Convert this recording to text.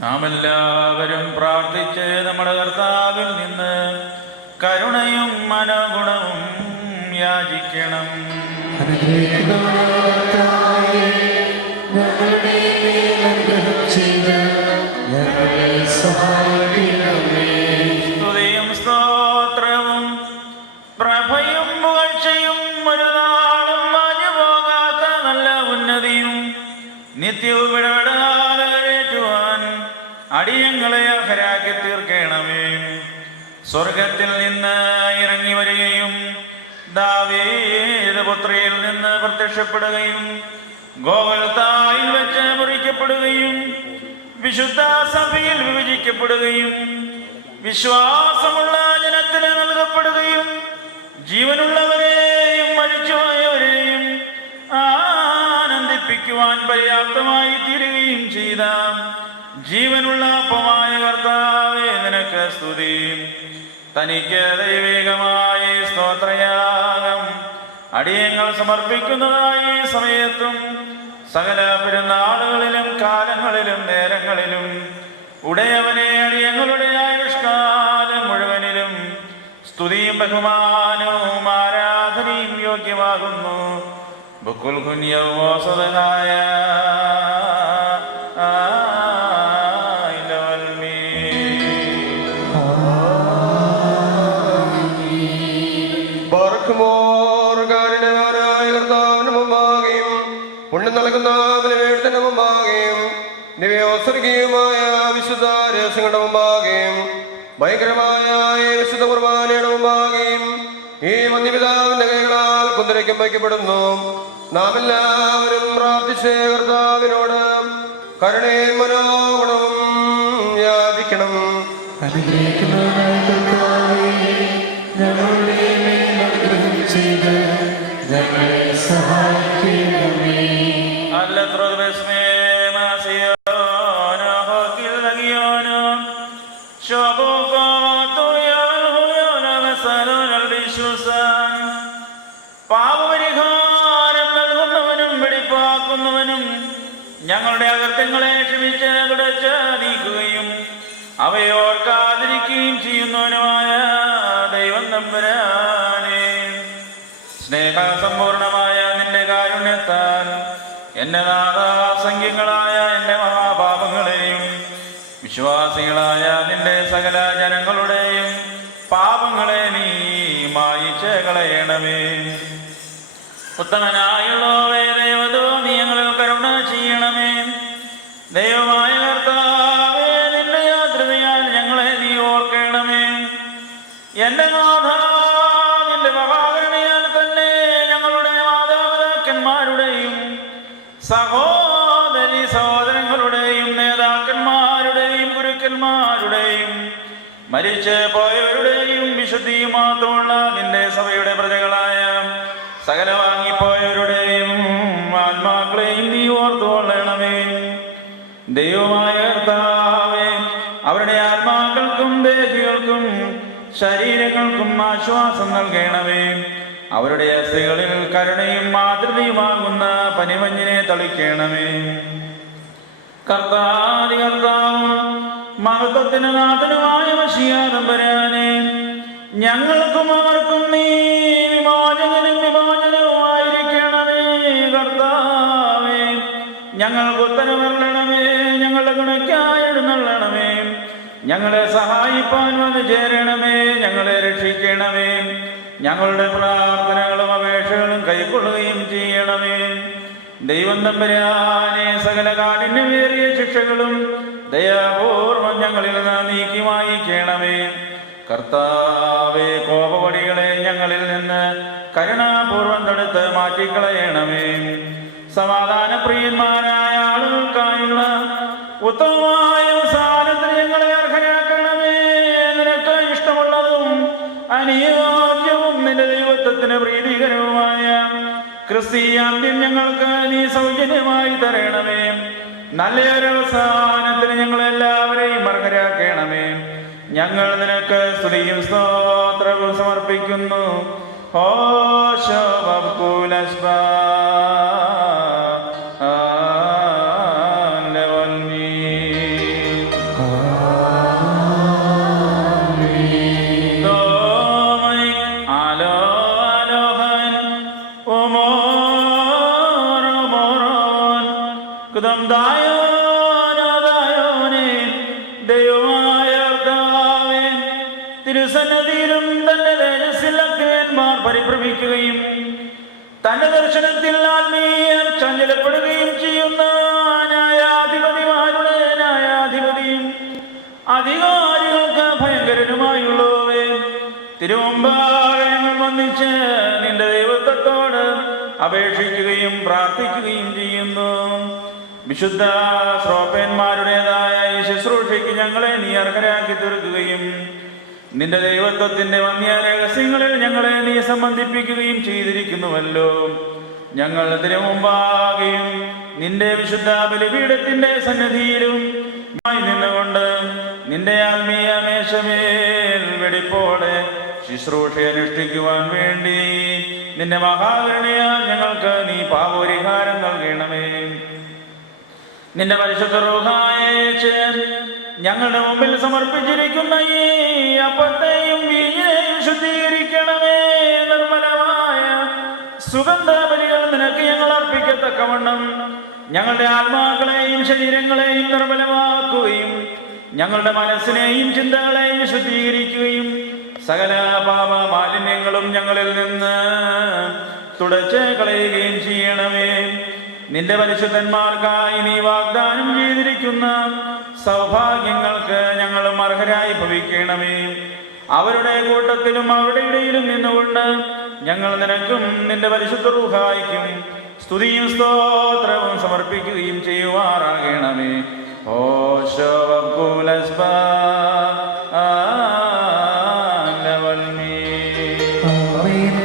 നാം എല്ലാവരും പ്രാർത്ഥിച്ച് നമ്മുടെ കർത്താവിൽ നിന്ന് കരുണയും മനോഗുണവും യാചിക്കണം. സ്തുതിയും സ്തോത്രവും പ്രഭയും പുകഴ്ചയും ഒരു നാളും മാഞ്ഞു പോകാത്ത നല്ല ഉന്നതിയും നിത്യവും ഇടപെടാതെ ഏറ്റുവാൻ അടിയങ്ങളെ അർഹരാക്കി തീർക്കണമേ. സ്വർഗത്തിൽ നിന്ന് ഇറങ്ങി വരികയും ദാവീദ് പുത്രിയിൽ നിന്ന് പ്രത്യക്ഷപ്പെടുകയും ഗോവൽത്തായിൽ വെച്ച് മുറിക്കപ്പെടുകയും വിശുദ്ധ സഭയിൽ വിഭജിക്കപ്പെടുകയും വിശ്വാസമുള്ള ജനത്തിന് നൽകപ്പെടുകയും ജീവനുള്ളവരെയും മരിച്ചുപോയവരെയും ആനന്ദിപ്പിക്കുവാൻ പര്യാപ്തമായി തീരുകയും ചെയ്ത ജീവനുള്ള അപ്പമായ കർത്താവേ, നിനക്ക് സ്തുതി. തനിക്ക് ദൈവികമായ സ്തോത്രയാഗം അടിയങ്ങൾ സമർപ്പിക്കുന്നതായി സമയത്തും സകല പെരുന്നാളുകളിലും കാലങ്ങളിലും നേരങ്ങളിലും ഉടയവനെ അടിയങ്ങളുടെ ആയുഷ്കാലം മുഴുവനിലും സ്തുതിയും ബഹുമാനവും ആരാധനയും യോഗ്യമാകുന്നു. ബുക്കുൽ കുഞ്ഞോസദായ നൽകുന്ന ബലിപീഠത്തിന് മുമ്പാകെയും ദിവ്യോത്സർഗീയമായ വിശുദ്ധ രഹസ്യങ്ങളുടെ മുമ്പാകെയും ഭയങ്കരമായ ഈ വിശുദ്ധ കുർബാനയുടെ മുമ്പാകെയും ഈ വന്യപിതാവിന്റെ കൈകളാൽ കുന്തിരയ്ക്കും വയ്ക്കപ്പെടുന്നു. നാം എല്ലാവരും പ്രാർത്ഥിച്ച് കർത്താവിനോട് കരുണയും മനോഗുണവും യാചിക്കണം. പാപപരിഹാരം നൽകുന്നവനും വെടിപ്പാക്കുന്നവനും ഞങ്ങളുടെ അകൃത്യങ്ങളെ ക്ഷമിച്ച് തുടച്ച് നീക്കുകയും അവയോർക്കാതിരിക്കുകയും ചെയ്യുന്നവനുമായ ദൈവം തമ്പുരാനേ, സ്നേഹസമ്പൂർണമായ നിന്റെ കാരുണ്യത്താൽ എന്റെ നാഥാസംഖ്യങ്ങളായ എന്റെ മഹാപാപങ്ങളെയും വിശ്വാസികളായ നിന്റെ സകല ജനങ്ങളുടെയും പാപങ്ങളെ നീ മായിച്ച് കളയണമേ. ഉത്തമനായുള്ളവേ ദൈവതോ, നീ ഞങ്ങളിൽ കരുണ ചെയ്യണമേ. ദൈവമായ കർത്താവേ, നിന്റെ യാത്രയാൽ ഞങ്ങളെ നീ ഓർക്കണമേ. എന്റെ നാഥ, നിന്റെ മഹാകരുണയാൽ തന്നെ ഞങ്ങളുടെ മാതാപിതാക്കന്മാരുടെയും സഹോദരി സഹോദരങ്ങളുടെയും നേതാക്കന്മാരുടെയും ഗുരുക്കന്മാരുടെയും മരിച്ച് പോയവരുടെയും വിശുദ്ധിയും മാത്രമുള്ള നിന്റെ സഭയുടെ പ്രജകളായ സകല വാങ്ങിപ്പോയവരുടെയും ആത്മാക്കളെയും നീ ഓർത്തുകൊള്ളണമേ. ദൈവമായ കർത്താവേ, അവരുടെ ആത്മാക്കൾക്കും ദേഹികൾക്കും ശരീരങ്ങൾക്കും ആശ്വാസം നൽകണമേ. അവരുടെ അസ്ഥികളിൽ കരുണയും മാതൃതയുമാകുന്ന പനിമഞ്ഞിനെ തളിക്കണമേ. കർത്താവും മഹത്വത്തിന് നാഥനുമായ മശിഹാ തമ്പുരാനേ, ഞങ്ങൾക്കും അവർക്കും നീ വിമോചകനും വിമോചനവുമായിരിക്കണമേ. കർത്താവേ, ഞങ്ങൾക്ക് ഉത്തരമരുളണമേ. ഞങ്ങളുടെ ഗുണയ്ക്കായി എഴുന്നള്ളണമേ. ഞങ്ങളെ സഹായിപ്പാൻ വന്നു ചേരണമേ. ഞങ്ങളെ രക്ഷിക്കണമേ. ഞങ്ങളുടെ പ്രാർത്ഥനകളും അപേക്ഷകളും കൈക്കൊള്ളുകയും ചെയ്യണമേ. ദൈവം തമ്പുരാനെ, സകല കാഠിന്യമേറിയ ശിക്ഷകളും ദയാപൂർവം ഞങ്ങളിൽ നിന്ന് നീക്കി മായിക്കണമേ. കർത്താവേ, കോപവടികളെ ഞങ്ങളിൽ നിന്ന് കരുണാപൂർവം തടുത്ത് മാറ്റിക്കളയണമേ. സമാധാനപ്രിയന്മാരായ ആളുകൾക്കായുള്ള ഉത്തമമായ സാധനത്തിന് ഞങ്ങളെ അർഹരാക്കണമേ. നിനക്ക് ഇഷ്ടമുള്ളതും അനിയോജ്യവും നിന്റെ ദൈവത്വത്തിന് പ്രീതികരവുമായ ക്രിസ്തീയാന്ത്യം ഞങ്ങൾക്ക് നീ സൗജന്യമായി തരണമേ. നല്ലൊരവസാനത്തിന് ഞങ്ങളെല്ലാവരെയും അർഹരാക്കണമേ. ഞങ്ങൾ നിനക്ക് സ്തുതിയും സ്തോത്രവും സമർപ്പിക്കുന്നു. ഹോശോ ബബ്കുലസ്ബാ തിരുസന്നതിയിലും തന്റെ തേജസ്സിൽ അഗ്നിയന്മാർ പരിഭ്രമിക്കുകയും തന്റെ ദർശനത്തിൽ ആത്മീയർ ചഞ്ചലപ്പെടുകയും ചെയ്യുന്ന ന്യായാധിപതിമാരുടെ ന്യായാധിപതിയും അധികാരികൾക്ക് ഭയങ്കരനുമായുള്ളവേ, തിരുമുമ്പാകെ ഞങ്ങൾ വന്നിച്ച് നിന്റെ ദൈവത്വത്തോട് അപേക്ഷിക്കുകയും പ്രാർത്ഥിക്കുകയും ചെയ്യുന്നു. വിശുദ്ധ ശ്രോപ്പന്മാരുടേതായ ഈ ശുശ്രൂഷയ്ക്ക് ഞങ്ങളെ നീ അർഹരാക്കി തീർക്കുകയും നിന്റെ ദൈവത്വത്തിന്റെ വന്യ രഹസ്യങ്ങളിൽ ഞങ്ങളെ നീ സംബന്ധിപ്പിക്കുകയും ചെയ്തിരിക്കുന്നുവല്ലോ. ഞങ്ങൾ തിരുമുമ്പാകെയും നിന്റെ വിശുദ്ധ ബലിപീഠത്തിന്റെ സന്നിധിയിലും നിന്നുകൊണ്ട് നിന്റെ ആത്മീയ മേശമേൽ വെടിപ്പോടെ ശുശ്രൂഷ അനുഷ്ഠിക്കുവാൻ വേണ്ടി നിന്റെ മഹാകരുണയാൽ ഞങ്ങൾക്ക് നീ പാപപരിഹാരം നൽകണമേ. നിന്റെ പരിശുദ്ധ റൂഹായേച്ച് ഞങ്ങളുടെ മുമ്പിൽ സമർപ്പിച്ചിരിക്കുന്ന ഈ അപ്പത്തെയും വീഞ്ഞിനെയും ശുദ്ധീകരിക്കണമേ. നിർമ്മലമായ സുഗന്ധബലികൾ നിനക്ക് ഞങ്ങൾ അർപ്പിക്കത്തക്കവണ്ണം ഞങ്ങളുടെ ആത്മാക്കളെയും ശരീരങ്ങളെയും നിർമ്മലമാക്കുകയും ഞങ്ങളുടെ മനസ്സിനെയും ചിന്തകളെയും ശുദ്ധീകരിക്കുകയും സകല പാപ മാലിന്യങ്ങളും ഞങ്ങളിൽ നിന്ന് തുടച്ച് കളയുകയും ചെയ്യണമേ. നിന്റെ പരിശുദ്ധന്മാർക്കായി നീ വാഗ്ദാനം ചെയ്തിരിക്കുന്ന സൗഭാഗ്യങ്ങൾക്ക് ഞങ്ങളും അർഹരായി ഭവിക്കണമേ. അവരുടെ കൂട്ടത്തിലും അവരുടെ ഇടയിലും നിന്നുകൊണ്ട് ഞങ്ങൾ നിനക്കും നിന്റെ പരിശുദ്ധ റൂഹായിക്കും സ്തുതിയും സ്തോത്രവും സമർപ്പിക്കുകയും ചെയ്യുവാറാകണമേ. ഓശോ ബബ്കുലസ്ബാ